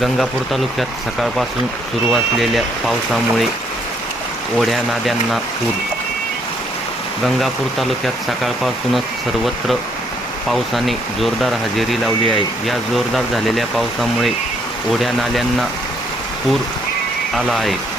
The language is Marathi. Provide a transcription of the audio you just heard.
गंगापूर तालुक्यात सकाळपासून सुरू असलेल्या पावसामुळे ओढ्या नाद्यांना पूर. गंगापूर तालुक्यात सकाळपासूनच सर्वत्र पावसाने जोरदार हजेरी लावली आहे. या जोरदार झालेल्या पावसामुळे ओढ्या नाल्यांना पूर आला आहे.